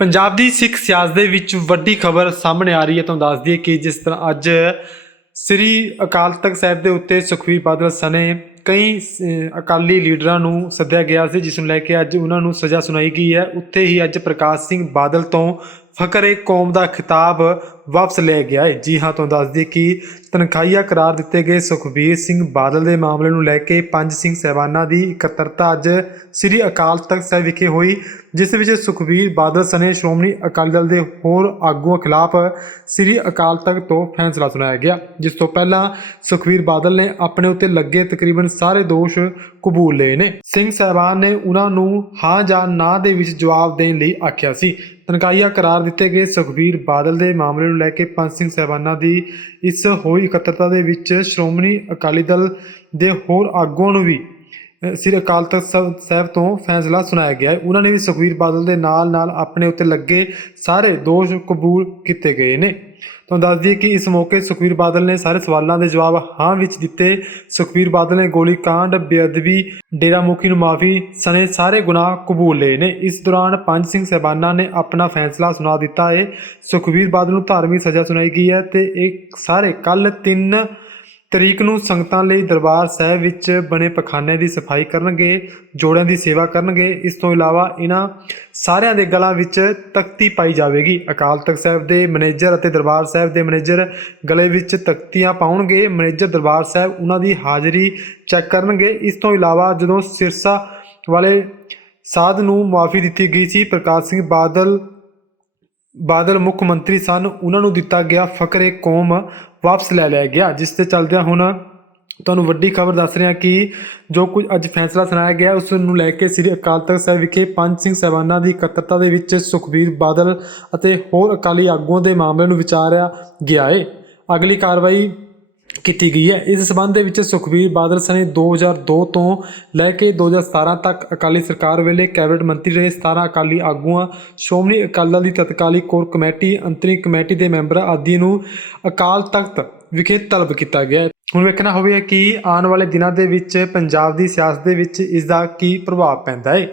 ਪੰਜਾਬ ਦੀ ਸਿੱਖ ਸਿਆਸਤ ਦੇ ਵਿੱਚ ਵੱਡੀ ਖਬਰ ਸਾਹਮਣੇ ਆ ਰਹੀ ਹੈ, ਤੁਹਾਨੂੰ ਦੱਸ ਦਈਏ ਕਿ ਜਿਸ ਤਰ੍ਹਾਂ ਅੱਜ ਸ੍ਰੀ ਅਕਾਲ ਤਖਤ ਸਾਹਿਬ ਦੇ ਉੱਤੇ ਸੁਖਵੀਰ ਬਾਦਲ ਸਣੇ ਕਈ ਅਕਾਲੀ ਲੀਡਰਾਂ ਨੂੰ ਸੱਦਿਆ ਗਿਆ ਸੀ, ਜਿਸ ਨੂੰ ਲੈ ਕੇ ਅੱਜ ਉਹਨਾਂ ਨੂੰ ਸਜ਼ਾ ਸੁਣਾਈ ਗਈ ਹੈ। ਉੱਥੇ ਹੀ ਅੱਜ ਪ੍ਰਕਾਸ਼ ਸਿੰਘ ਬਾਦਲ ਤੋਂ ਫਕਰੇ ਕੌਮ ਦਾ ਖਿਤਾਬ ਵਾਪਸ ਲੈ ਗਿਆ ਹੈ। ਜੀ ਹਾਂ, ਤੁਹਾਨੂੰ ਦੱਸ ਦਈਏ ਕਿ ਤਨਖਾਹੀਆ ਕਰਾਰ ਦਿੱਤੇ ਗਏ ਸੁਖਬੀਰ ਸਿੰਘ ਬਾਦਲ ਦੇ ਮਾਮਲੇ ਨੂੰ ਲੈ ਕੇ ਪੰਜ ਸਿੰਘ ਸਹਿਬਾਨਾਂ ਦੀ ਇਕੱਤਰਤਾ ਅੱਜ ਸ੍ਰੀ ਅਕਾਲ ਤਖਤ ਸਾਹਿਬ ਵਿਖੇ ਹੋਈ, ਜਿਸ ਵਿੱਚ ਸੁਖਬੀਰ ਬਾਦਲ ਸਣੇ ਸ਼੍ਰੋਮਣੀ ਅਕਾਲੀ ਦਲ ਦੇ ਹੋਰ ਆਗੂਆਂ ਖਿਲਾਫ ਸ੍ਰੀ ਅਕਾਲ ਤਖਤ ਤੋਂ ਫੈਸਲਾ ਸੁਣਾਇਆ ਗਿਆ। ਜਿਸ ਤੋਂ ਪਹਿਲਾਂ ਸੁਖਬੀਰ ਬਾਦਲ ਨੇ ਆਪਣੇ ਉੱਤੇ ਲੱਗੇ ਤਕਰੀਬਨ ਸਾਰੇ ਦੋਸ਼ ਕਬੂਲ ਲਏ ਨੇ। ਸਿੰਘ ਸਾਹਿਬਾਨ ਨੇ ਉਹਨਾਂ ਨੂੰ ਹਾਂ ਜਾਂ ਨਾ ਦੇ ਵਿੱਚ ਜਵਾਬ ਦੇਣ ਲਈ ਆਖਿਆ ਸੀ। ਤਨਖਾਹੀਆ ਕਰਾਰ ਦਿੱਤੇ ਗਏ ਸੁਖਬੀਰ ਬਾਦਲ ਦੇ ਮਾਮਲੇ ਨੂੰ ਲੈ ਕੇ ਪੰਜ ਸਿੰਘ ਸਾਹਿਬਾਨਾਂ ਦੀ ਇਸ ਹੋਈ ਇਕੱਤਰਤਾ ਦੇ ਵਿੱਚ ਸ਼੍ਰੋਮਣੀ ਅਕਾਲੀ ਦਲ ਦੇ ਹੋਰ ਆਗੂਆਂ ਨੂੰ ਵੀ ਸ੍ਰੀ ਅਕਾਲ ਤਖਤ ਸਾਹਿਬ ਸਾਹਿਬ ਤੋਂ ਫੈਸਲਾ ਸੁਣਾਇਆ ਗਿਆ ਹੈ। ਉਹਨਾਂ ਨੇ ਵੀ ਸੁਖਬੀਰ ਬਾਦਲ ਦੇ ਨਾਲ ਨਾਲ ਆਪਣੇ ਉੱਤੇ ਲੱਗੇ ਸਾਰੇ ਦੋਸ਼ ਕਬੂਲ ਕੀਤੇ ਗਏ ਨੇ। ਤੁਹਾਨੂੰ ਦੱਸ ਦਈਏ ਕਿ ਇਸ ਮੌਕੇ ਸੁਖਬੀਰ ਬਾਦਲ ਨੇ ਸਾਰੇ ਸਵਾਲਾਂ ਦੇ ਜਵਾਬ ਹਾਂ ਵਿੱਚ ਦਿੱਤੇ। ਸੁਖਬੀਰ ਬਾਦਲ ਨੇ ਗੋਲੀकांड ਬੇਅਦਬੀ ਡੇਰਾ ਮੁਖੀ ਨੂੰ ਮਾਫੀ ਸਣੇ ਸਾਰੇ ਗੁਨਾਹ ਕਬੂਲ ਲਏ ਨੇ। ਇਸ ਦੌਰਾਨ ਪੰਜ ਸਿੰਘ ਸਹਿਬਾਨਾਂ ਨੇ ਆਪਣਾ ਫੈਸਲਾ ਸੁਣਾ ਦਿੱਤਾ ਹੈ। ਸੁਖਬੀਰ ਬਾਦਲ ਨੂੰ ਧਾਰਮਿਕ ਸਜ਼ਾ ਸੁਣਾਈ ਗਈ ਹੈ ਤੇ ਇਹ ਸਾਰੇ ਕੱਲ 3 ਤਰੀਕ ਨੂੰ ਸੰਗਤਾਂ ਲਈ ਦਰਬਾਰ ਸਾਹਿਬ ਵਿੱਚ ਬਣੇ ਪਖਾਨੇ ਦੀ ਸਫ਼ਾਈ ਕਰਨਗੇ, ਜੋੜਿਆਂ ਦੀ ਸੇਵਾ ਕਰਨਗੇ। ਇਸ ਤੋਂ ਇਲਾਵਾ ਇਹਨਾਂ ਸਾਰਿਆਂ ਦੇ ਗਲਾਂ ਵਿੱਚ ਤਖਤੀ ਪਾਈ ਜਾਵੇਗੀ। ਅਕਾਲ ਤਖਤ ਸਾਹਿਬ ਦੇ ਮੈਨੇਜਰ ਅਤੇ ਦਰਬਾਰ ਸਾਹਿਬ ਦੇ ਮੈਨੇਜਰ ਗਲੇ ਵਿੱਚ ਤਖਤੀਆਂ ਪਾਉਣਗੇ। ਮੈਨੇਜਰ ਦਰਬਾਰ ਸਾਹਿਬ ਉਹਨਾਂ ਦੀ ਹਾਜ਼ਰੀ ਚੈੱਕ ਕਰਨਗੇ। ਇਸ ਤੋਂ ਇਲਾਵਾ ਜਦੋਂ ਸਿਰਸਾ ਵਾਲੇ ਸਾਧ ਨੂੰ ਮਾਫੀ ਦਿੱਤੀ ਗਈ ਸੀ, ਪ੍ਰਕਾਸ਼ ਸਿੰਘ ਬਾਦਲ ਬਾਦਲ ਮੁੱਖ ਮੰਤਰੀ ਸਨ, ਉਹਨਾਂ ਨੂੰ ਦਿੱਤਾ ਗਿਆ ਫਕਰੇ ਕੌਮ ਵਾਪਸ ਲੈ ਲਿਆ ਗਿਆ, ਜਿਸ ਤੇ ਚੱਲਦਿਆਂ ਹੁਣ ਤੁਹਾਨੂੰ ਵੱਡੀ ਖਬਰ ਦੱਸ ਰਿਹਾ ਕਿ ਜੋ ਕੁਝ ਅੱਜ ਫੈਸਲਾ ਸੁਣਾਇਆ ਗਿਆ, ਉਸ ਨੂੰ ਲੈ ਕੇ ਸ੍ਰੀ ਅਕਾਲ ਤਖਤ ਸਾਹਿਬ ਵਿਖੇ ਪੰਜ ਸਿੰਘ ਸਹਿਬਾਨਾਂ ਦੀ ਇਕੱਤਰਤਾ ਦੇ ਵਿੱਚ ਸੁਖਬੀਰ ਬਾਦਲ ਅਤੇ ਹੋਰ ਅਕਾਲੀ ਆਗੂਆਂ ਦੇ ਮਾਮਲੇ ਨੂੰ ਵਿਚਾਰਿਆ ਗਿਆ ਹੈ ਅਗਲੀ ਕਾਰਵਾਈ ਕੀਤੀ ਗਈ ਹੈ। ਇਸ ਸਬੰਧ ਦੇ ਵਿੱਚ ਸੁਖਬੀਰ ਬਾਦਲ ਸਨੇ 2002 ਤੋਂ ਲੈ ਕੇ 2017 ਤੱਕ ਅਕਾਲੀ ਸਰਕਾਰ ਵੇਲੇ ਕੈਬਨਿਟ ਮੰਤਰੀ ਰਹੇ। 17 ਅਕਾਲੀ ਆਗੂਆਂ, ਸ਼੍ਰੋਮਣੀ ਅਕਾਲੀ ਦਲ ਦੀ ਤਤਕਾਲੀ ਕੋਰ ਕਮੇਟੀ ਅੰਤਰਿਮ ਕਮੇਟੀ ਦੇ ਮੈਂਬਰਾਂ ਆਦਿ ਨੂੰ ਅਕਾਲ ਤਖਤ ਵਿਖੇ ਤਲਬ ਕੀਤਾ ਗਿਆ ਹੁਣ ਵੇਖਣਾ ਹੋਵੇਗਾ ਕਿ ਆਉਣ ਵਾਲੇ ਦਿਨਾਂ ਦੇ ਵਿੱਚ ਪੰਜਾਬ ਦੀ ਸਿਆਸਤ ਦੇ ਵਿੱਚ ਇਸ ਦਾ ਕੀ ਪ੍ਰਭਾਵ ਪੈਂਦਾ ਹੈ।